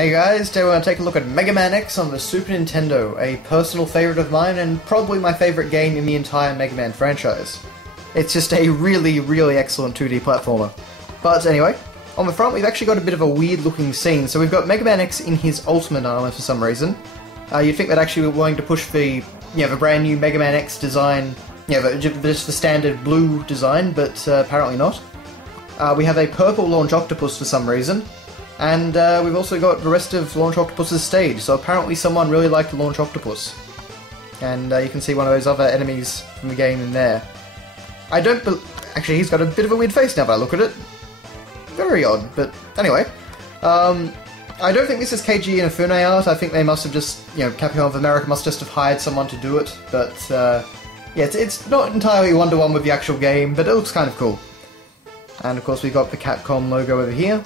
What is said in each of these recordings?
Hey guys, today we're going to take a look at Mega Man X on the Super Nintendo, a personal favourite of mine and probably my favourite game in the entire Mega Man franchise. It's just a really excellent 2D platformer. But anyway, on the front we've actually got a bit of a weird looking scene. So we've got Mega Man X in his Ultimate armor for some reason. You'd think that actually we're willing to push the brand new Mega Man X design, just the standard blue design, but apparently not. We have a purple Launch Octopus for some reason. And we've also got the rest of Launch Octopus's stage, so apparently someone really liked Launch Octopus. And you can see one of those other enemies from the game in there. Actually, he's got a bit of a weird face now that I look at it. Very odd, but anyway. I don't think this is KG Inafune art. I think they must have just, Capcom of America must just have hired someone to do it. But, yeah, it's not entirely one-to-one with the actual game, but it looks kind of cool. And of course we've got the Capcom logo over here.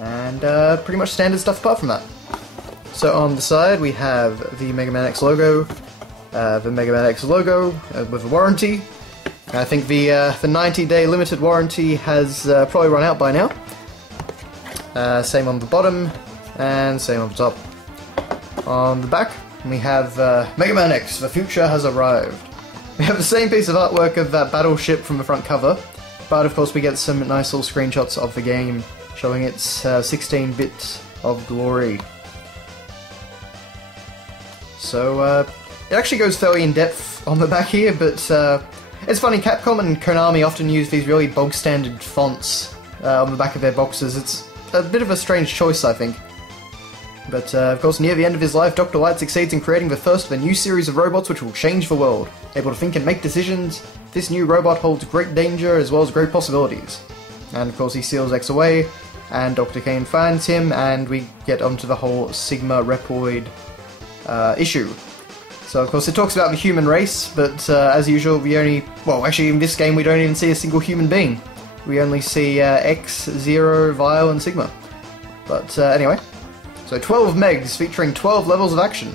And pretty much standard stuff apart from that. So on the side we have the Mega Man X logo, with a warranty. I think the 90-day limited warranty has probably run out by now. Same on the bottom, and same on the top. On the back we have Mega Man X, the future has arrived. We have the same piece of artwork of that battleship from the front cover, but of course we get some nice little screenshots of the game showing its 16-bit of glory. So, it actually goes fairly in-depth on the back here, but it's funny, Capcom and Konami often use these really bog-standard fonts on the back of their boxes. It's a bit of a strange choice, I think. But, of course, near the end of his life, Dr. Light succeeds in creating the first of a new series of robots which will change the world. Able to think and make decisions, this new robot holds great danger as well as great possibilities. And, of course, he seals X away, and Dr. Kane finds him, and we get onto the whole Sigma Repoid issue. So, of course, it talks about the human race, but as usual, actually in this game we don't even see a single human being. We only see X, Zero, Vile, and Sigma. But anyway, so 12 megs featuring 12 levels of action.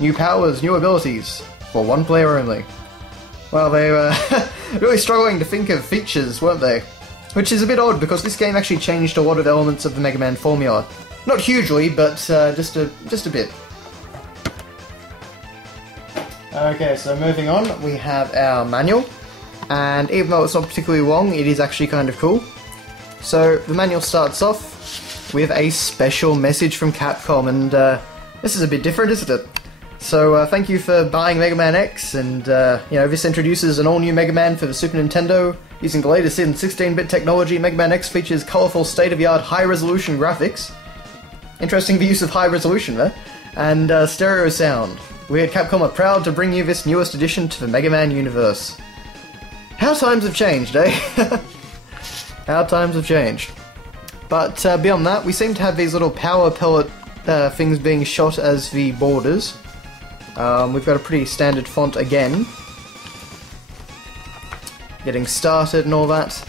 New powers, new abilities, for one player only. Well, they were really struggling to think of features, weren't they? Which is a bit odd, because this game actually changed a lot of elements of the Mega Man formula. Not hugely, but just a bit. Okay, so moving on, we have our manual. And even though it's not particularly long, it is actually kind of cool. So, the manual starts off with a special message from Capcom, and this is a bit different, isn't it? So, thank you for buying Mega Man X, and, this introduces an all-new Mega Man for the Super Nintendo. Using the latest in 16-bit technology, Mega Man X features colourful, state-of-the-art, high-resolution graphics. Interesting the use of high-resolution there. And stereo sound. We at Capcom are proud to bring you this newest addition to the Mega Man universe. How times have changed, eh? How times have changed. But beyond that, we seem to have these little power pellet things being shot as the borders. We've got a pretty standard font again. Getting started and all that.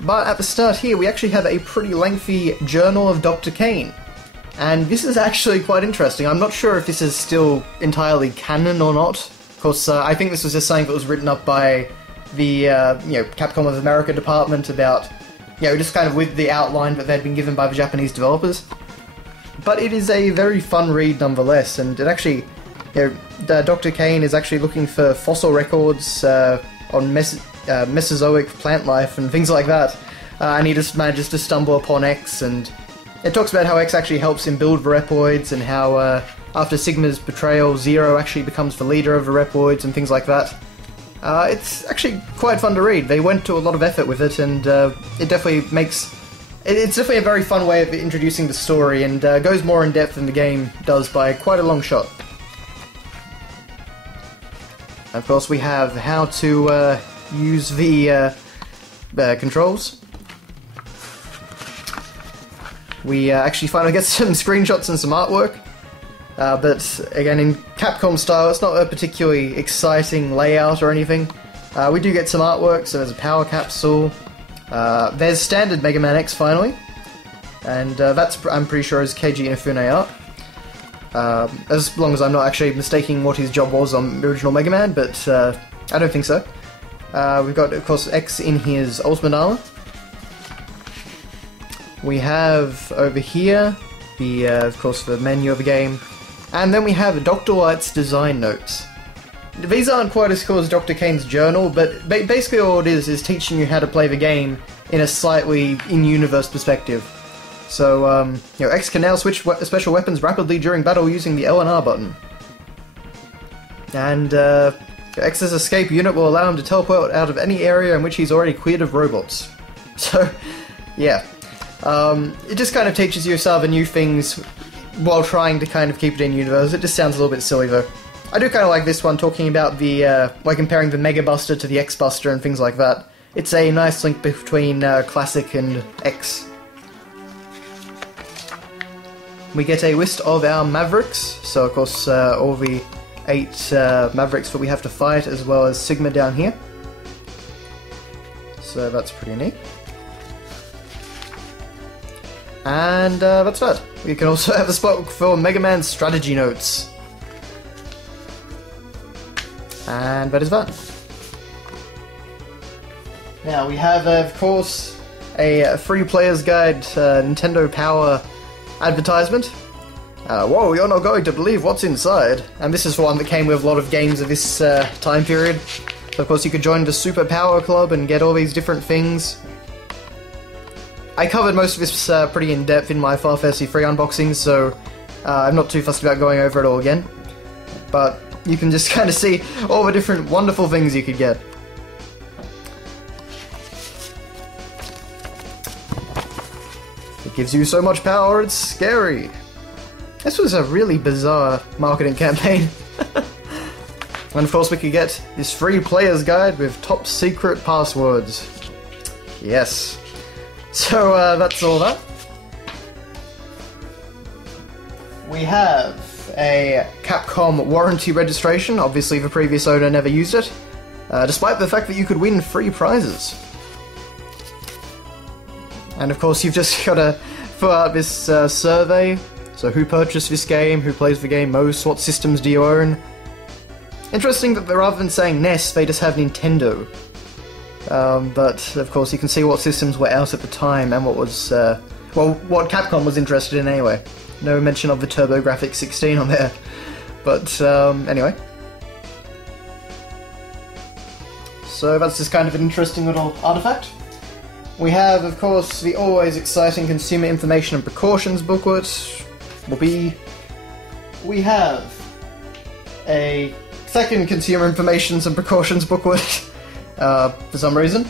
But at the start here, we actually have a pretty lengthy Journal of Dr. Kane. And this is actually quite interesting. I'm not sure if this is still entirely canon or not. Of course, I think this was just something that was written up by the, Capcom of America department about, just kind of with the outline that they'd been given by the Japanese developers. But it is a very fun read nonetheless, and it actually, Dr. Kane is actually looking for fossil records on Mesozoic plant life and things like that, and he just manages to stumble upon X, and it talks about how X actually helps him build the Repoids, and how after Sigma's betrayal, Zero actually becomes the leader of the Repoids and things like that. It's actually quite fun to read. They went to a lot of effort with it, and it definitely makes... It's definitely a very fun way of introducing the story, and goes more in depth than the game does by quite a long shot. Of course, we have how to use the controls. We actually finally get some screenshots and some artwork. But again, in Capcom style, it's not a particularly exciting layout or anything. We do get some artwork, so there's a power capsule. There's standard Mega Man X finally. And that's, I'm pretty sure, is KG Inafune art. As long as I'm not actually mistaking what his job was on the original Mega Man, but I don't think so. We've got, of course, X in his Ultimate armor. We have over here the, of course, the menu of the game. And then we have Dr. Light's design notes. These aren't quite as cool as Dr. Kane's journal, but basically all it is teaching you how to play the game in a slightly in-universe perspective. So, you know, X can now switch special weapons rapidly during battle using the L and R button. And, X's escape unit will allow him to teleport out of any area in which he's already cleared of robots. So, yeah. It just kind of teaches you some new things while trying to kind of keep it in universe. It just sounds a little bit silly though. I do kind of like this one, talking about the, like comparing the Mega Buster to the X Buster and things like that. It's a nice link between Classic and X. We get a list of our Mavericks, so of course all the 8 Mavericks that we have to fight, as well as Sigma down here. So that's pretty neat. And that's that. We can also have a spot for Mega Man strategy notes. And that is that. Now we have, of course, a free player's guide Nintendo Power advertisement. Whoa, you're not going to believe what's inside. And this is one that came with a lot of games of this time period. So of course you could join the Super Power Club and get all these different things. I covered most of this pretty in-depth in my Final Fantasy 3 unboxings, so I'm not too fussed about going over it all again. But you can just kind of see all the different wonderful things you could get. It gives you so much power, it's scary. This was a really bizarre marketing campaign. And of course we could get this free player's guide with top secret passwords. Yes. So that's all that. We have a Capcom warranty registration. Obviously the previous owner never used it, despite the fact that you could win free prizes. And of course you've just got to fill out this survey. So who purchased this game, who plays the game most, what systems do you own? Interesting that rather than saying NES, they just have Nintendo. But of course you can see what systems were out at the time and what was, well, what Capcom was interested in anyway. No mention of the TurboGrafx 16 on there. But anyway. So that's just kind of an interesting little artifact. We have, of course, the always exciting Consumer Information and Precautions booklet. We have a second Consumer Information and Precautions booklet, for some reason.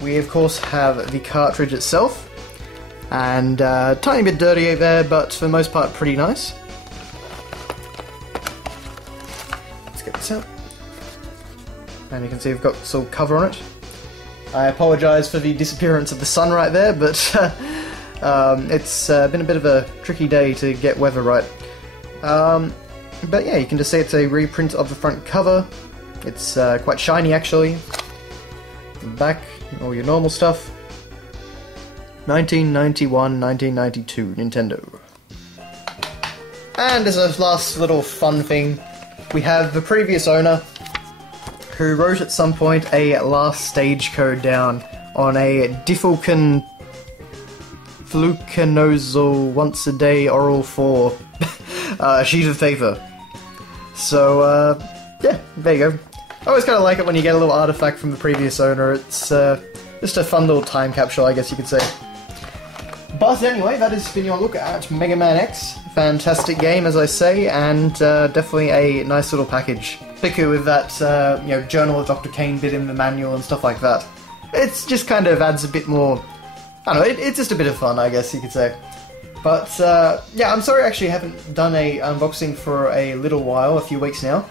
We, of course, have the cartridge itself, and tiny bit dirty there, but for the most part pretty nice. Let's get this out. And you can see we've got some cover on it. I apologise for the disappearance of the sun right there, but it's been a bit of a tricky day to get weather right. But yeah, you can just see it's a reprint of the front cover. It's quite shiny actually. Back, all your normal stuff. 1991, 1992, Nintendo. And as a last little fun thing, we have the previous owner, who wrote at some point a last stage code down on a Diffelkin fluconazole once a day oral 4 sheet of paper. So, yeah, there you go. I always kind of like it when you get a little artifact from the previous owner. It's just a fun little time capsule, I guess you could say. But anyway, that has been your look at Mega Man X. Fantastic game, as I say, and definitely a nice little package. Particularly with that, you know, Journal of Dr. Kane bit in the manual and stuff like that. It's just kind of adds a bit more, I don't know, it's just a bit of fun, I guess you could say. But, yeah, I'm sorry I actually haven't done a unboxing for a little while, a few weeks now.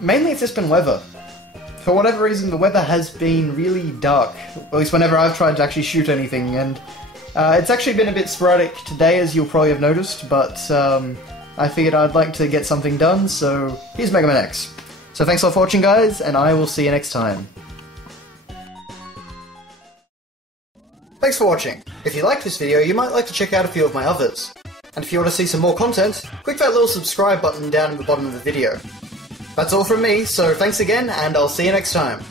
Mainly it's just been weather. For whatever reason, the weather has been really dark, at least whenever I've tried to actually shoot anything, and it's actually been a bit sporadic today, as you'll probably have noticed, but I figured I'd like to get something done, so here's Mega Man X. So thanks a lot for watching, guys, and I will see you next time. Thanks for watching. If you liked this video, you might like to check out a few of my others. And if you want to see some more content, click that little subscribe button down at the bottom of the video. That's all from me, so thanks again, and I'll see you next time.